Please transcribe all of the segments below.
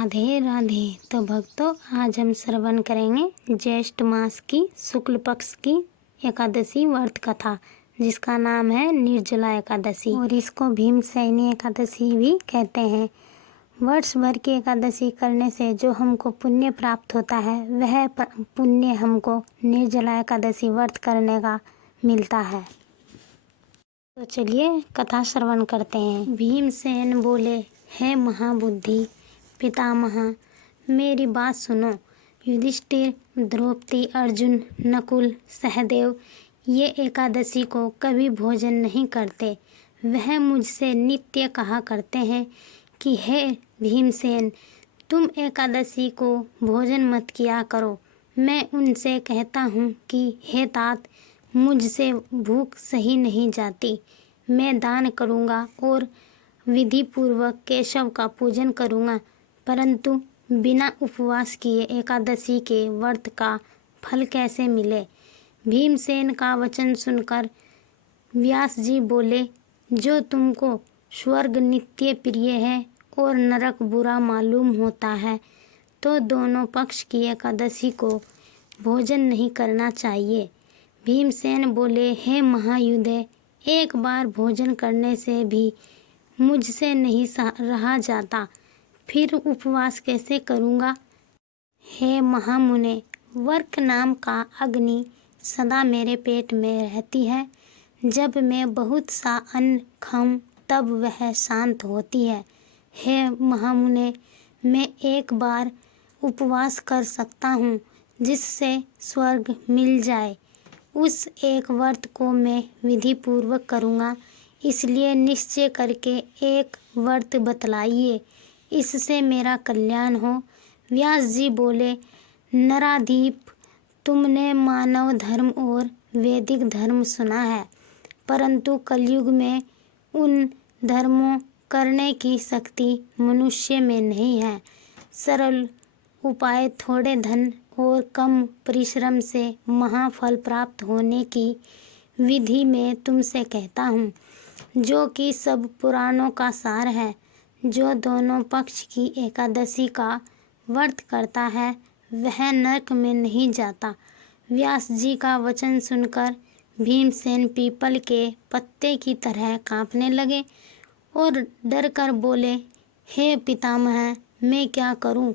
राधे राधे। तो भक्तों, आज हम श्रवण करेंगे ज्येष्ठ मास की शुक्ल पक्ष की एकादशी व्रत कथा, जिसका नाम है निर्जला एकादशी और इसको भीमसेनी एकादशी भी कहते हैं। वर्ष भर की एकादशी करने से जो हमको पुण्य प्राप्त होता है, वह पुण्य हमको निर्जला एकादशी व्रत करने का मिलता है। तो चलिए कथा श्रवण करते हैं। भीमसेन बोले, हे महाबुद्धि पितामह, मेरी बात सुनो। युधिष्ठिर, द्रौपदी, अर्जुन, नकुल, सहदेव ये एकादशी को कभी भोजन नहीं करते। वह मुझसे नित्य कहा करते हैं कि हे भीमसेन, तुम एकादशी को भोजन मत किया करो। मैं उनसे कहता हूँ कि हे तात, मुझसे भूख सही नहीं जाती। मैं दान करूँगा और विधि पूर्वक केशव का पूजन करूँगा, परंतु बिना उपवास किए एकादशी के व्रत का फल कैसे मिले। भीमसेन का वचन सुनकर व्यास जी बोले, जो तुमको स्वर्ग नित्य प्रिय है और नरक बुरा मालूम होता है, तो दोनों पक्ष की एकादशी को भोजन नहीं करना चाहिए। भीमसेन बोले, हे महायुधे, एक बार भोजन करने से भी मुझसे नहीं रहा जाता, फिर उपवास कैसे करूँगा। हे महामुने, वर्क नाम का अग्नि सदा मेरे पेट में रहती है। जब मैं बहुत सा अन्न खाऊं तब वह शांत होती है। हे महामुने, मैं एक बार उपवास कर सकता हूँ जिससे स्वर्ग मिल जाए। उस एक व्रत को मैं विधि पूर्वक करूँगा, इसलिए निश्चय करके एक व्रत बतलाइए, इससे मेरा कल्याण हो। व्यास जी बोले, नराधीप, तुमने मानव धर्म और वैदिक धर्म सुना है, परंतु कलयुग में उन धर्मों करने की शक्ति मनुष्य में नहीं है। सरल उपाय, थोड़े धन और कम परिश्रम से महाफल प्राप्त होने की विधि में तुमसे कहता हूँ, जो कि सब पुराणों का सार है। जो दोनों पक्ष की एकादशी का व्रत करता है, वह नरक में नहीं जाता। व्यास जी का वचन सुनकर भीमसेन पीपल के पत्ते की तरह कांपने लगे और डर कर बोले, हे पितामह, मैं क्या करूं?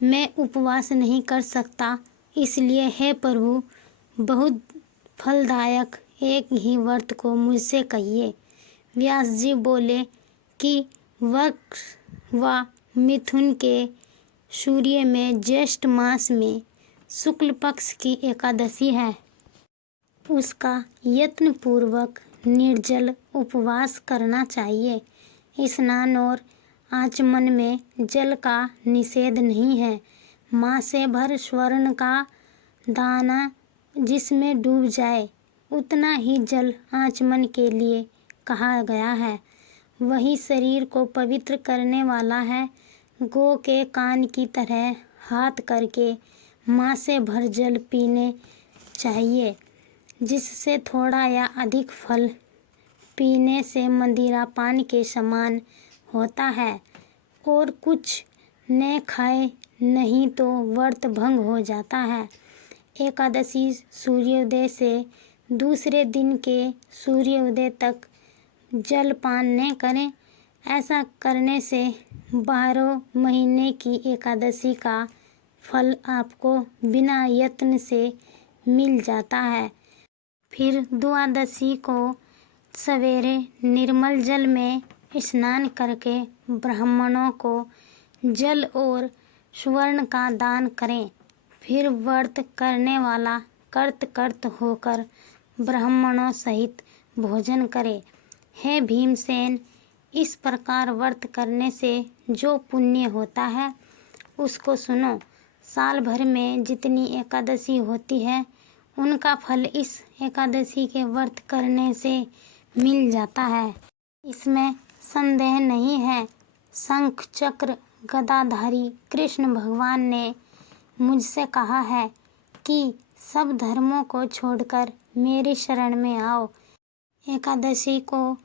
मैं उपवास नहीं कर सकता, इसलिए हे प्रभु, बहुत फलदायक एक ही व्रत को मुझसे कहिए। व्यास जी बोले कि वृक्ष व मिथुन के सूर्य में ज्येष्ठ मास में शुक्ल पक्ष की एकादशी है। उसका यत्न पूर्वक निर्जल उपवास करना चाहिए। स्नान और आचमन में जल का निषेध नहीं है। मासे भर स्वर्ण का दाना जिसमें डूब जाए, उतना ही जल आचमन के लिए कहा गया है। वही शरीर को पवित्र करने वाला है। गौ के कान की तरह हाथ करके मासे भर जल पीने चाहिए, जिससे थोड़ा या अधिक फल पीने से मदिरा पान के समान होता है। और कुछ न खाए नहीं तो व्रत भंग हो जाता है। एकादशी सूर्योदय से दूसरे दिन के सूर्योदय तक जलपान न करें। ऐसा करने से 12 महीने की एकादशी का फल आपको बिना यत्न से मिल जाता है। फिर द्वादशी को सवेरे निर्मल जल में स्नान करके ब्राह्मणों को जल और स्वर्ण का दान करें। फिर व्रत करने वाला कर्त होकर ब्राह्मणों सहित भोजन करे। हे भीमसेन, इस प्रकार व्रत करने से जो पुण्य होता है उसको सुनो। साल भर में जितनी एकादशी होती है, उनका फल इस एकादशी के व्रत करने से मिल जाता है, इसमें संदेह नहीं है। शंख चक्र गदाधारी कृष्ण भगवान ने मुझसे कहा है कि सब धर्मों को छोड़कर मेरी शरण में आओ। एकादशी को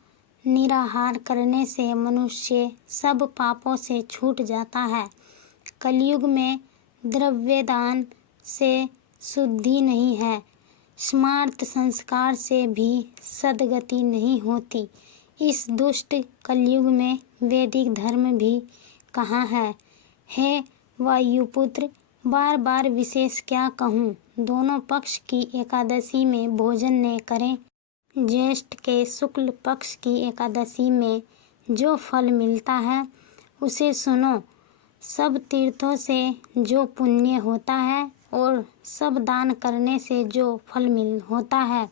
निराहार करने से मनुष्य सब पापों से छूट जाता है। कलयुग में द्रव्य दान से शुद्धि नहीं है, स्मार्त संस्कार से भी सद्गति नहीं होती। इस दुष्ट कलयुग में वैदिक धर्म भी कहाँ है। हे वायुपुत्र, बार बार विशेष क्या कहूँ। दोनों पक्ष की एकादशी में भोजन न करें। ज्येष्ठ के शुक्ल पक्ष की एकादशी में जो फल मिलता है उसे सुनो। सब तीर्थों से जो पुण्य होता है और सब दान करने से जो फल होता है,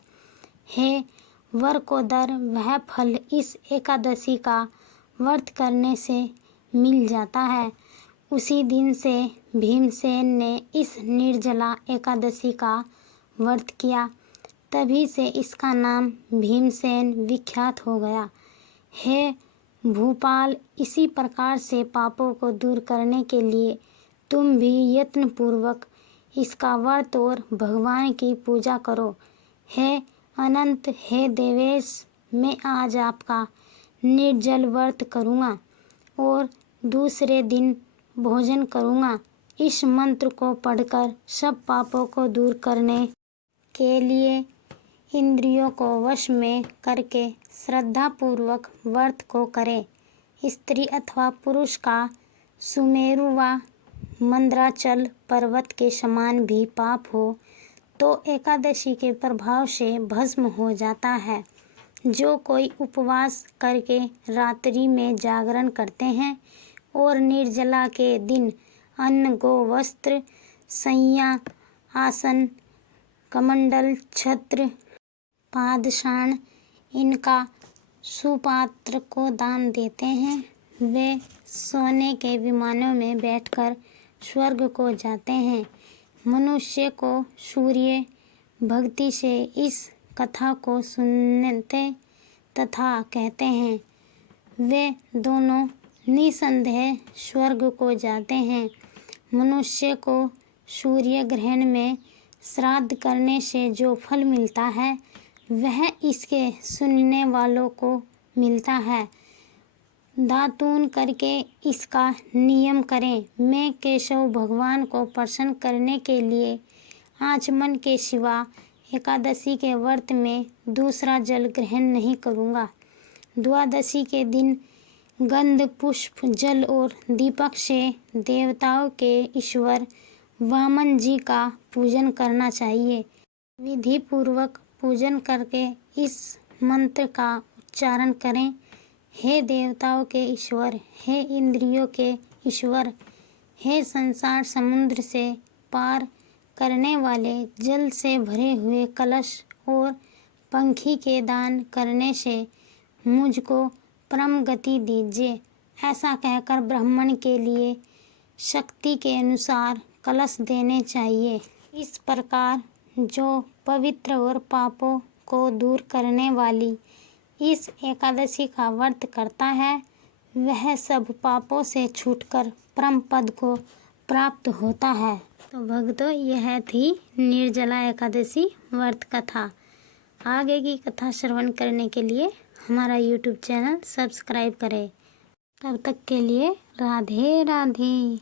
हे वर को दर वह फल इस एकादशी का व्रत करने से मिल जाता है। उसी दिन से भीमसेन ने इस निर्जला एकादशी का व्रत किया, तभी से इसका नाम भीमसेन विख्यात हो गया। हे भूपाल, इसी प्रकार से पापों को दूर करने के लिए तुम भी यत्न पूर्वक इसका व्रत और भगवान की पूजा करो। हे अनंत, हे देवेश, मैं आज आपका निर्जल व्रत करूँगा और दूसरे दिन भोजन करूँगा। इस मंत्र को पढ़कर सब पापों को दूर करने के लिए इंद्रियों को वश में करके श्रद्धापूर्वक व्रत को करें। स्त्री अथवा पुरुष का सुमेरु व मंद्राचल पर्वत के समान भी पाप हो तो एकादशी के प्रभाव से भस्म हो जाता है। जो कोई उपवास करके रात्रि में जागरण करते हैं और निर्जला के दिन अन्न, गो वस्त्र, शय्या, आसन, कमंडल, छत्र, पादशान इनका सुपात्र को दान देते हैं, वे सोने के विमानों में बैठकर स्वर्ग को जाते हैं। मनुष्य को सूर्य भक्ति से इस कथा को सुनते तथा कहते हैं, वे दोनों निसंदेह स्वर्ग को जाते हैं। मनुष्य को सूर्य ग्रहण में श्राद्ध करने से जो फल मिलता है वह इसके सुनने वालों को मिलता है। दातून करके इसका नियम करें। मैं केशव भगवान को प्रसन्न करने के लिए आचमन के सिवा एकादशी के व्रत में दूसरा जल ग्रहण नहीं करूँगा। द्वादशी के दिन गंध, पुष्प, जल और दीपक से देवताओं के ईश्वर वामन जी का पूजन करना चाहिए। विधि पूर्वक पूजन करके इस मंत्र का उच्चारण करें। हे देवताओं के ईश्वर, हे इंद्रियों के ईश्वर, हे संसार समुद्र से पार करने वाले, जल से भरे हुए कलश और पंखी के दान करने से मुझको परम गति दीजिए। ऐसा कहकर ब्राह्मण के लिए शक्ति के अनुसार कलश देने चाहिए। इस प्रकार जो पवित्र और पापों को दूर करने वाली इस एकादशी का व्रत करता है वह सब पापों से छूटकर परम पद को प्राप्त होता है। तो भक्तों, यह थी निर्जला एकादशी व्रत कथा। आगे की कथा श्रवण करने के लिए हमारा YouTube चैनल सब्सक्राइब करें। तब तक के लिए राधे राधे।